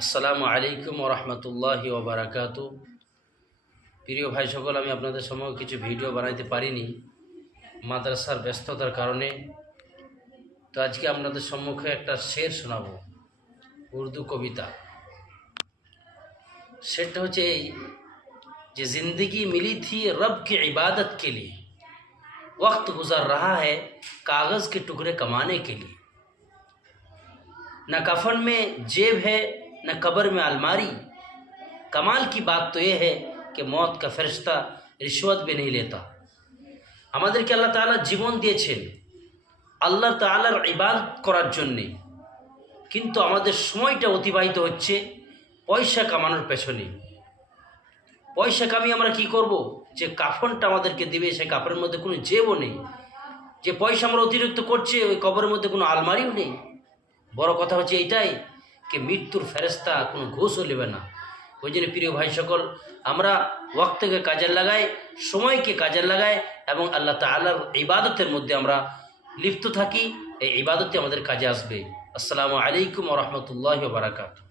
আসসালামু আলাইকুম ওরহমতুল্লাহি ওবারাকাতু। প্রিয় ভাই সকল, আমি আপনাদের সময় কিছু ভিডিও বানাইতে পারিনি মাদ্রাসার ব্যস্ততার কারণে। তো আজকে আপনাদের সম্মুখে একটা শের শোনাবো, উর্দু কবিতা। শেরটা হচ্ছে এই যে जिंदगी मिली थी रब की इबादत के लिए, वक्त गुजर रहा है कागज़ के टुकड़े कमाने के लिए। न कफन में जेब है न कब्र में अलमारी, कमाल की बात तो ये है कि मौत का फरिश्ता रिश्वत भी नहीं लेता। আমাদেরকে আল্লাহ তাআলা জীবন দিয়েছেন আল্লাহ তাআলার ইবাদত করার জন্যে, কিন্তু আমাদের সময়টা অতিবাহিত হচ্ছে পয়সা কামানোর পেছনে। পয়সা কামিয়ে আমরা কি করব? যে কাফনটা আমাদেরকে দিবে সেই কাপড়ের মধ্যে কোনো জেবও নেই। যে পয়সা আমরা অতিরিক্ত করছে ওই কবরের মধ্যে কোনো আলমারিও নেই। বড় কথা হচ্ছে এইটাই যে মৃত্যুর ফেরেশতা কোনো ঘুষও নেবে না। ওই জন্য প্রিয় ভাই সকল, আমরা ওয়াক্তকে কাজে লাগাই, সময়কে কাজে লাগাই এবং আল্লাহ তাআলার ইবাদতের মধ্যে আমরা লিপ্ত থাকি। এই ইবাদতে আমাদের কাজে আসবে। আসসালামু আলাইকুম ওয়া রাহমাতুল্লাহি ওয়া বারাকাতুহু।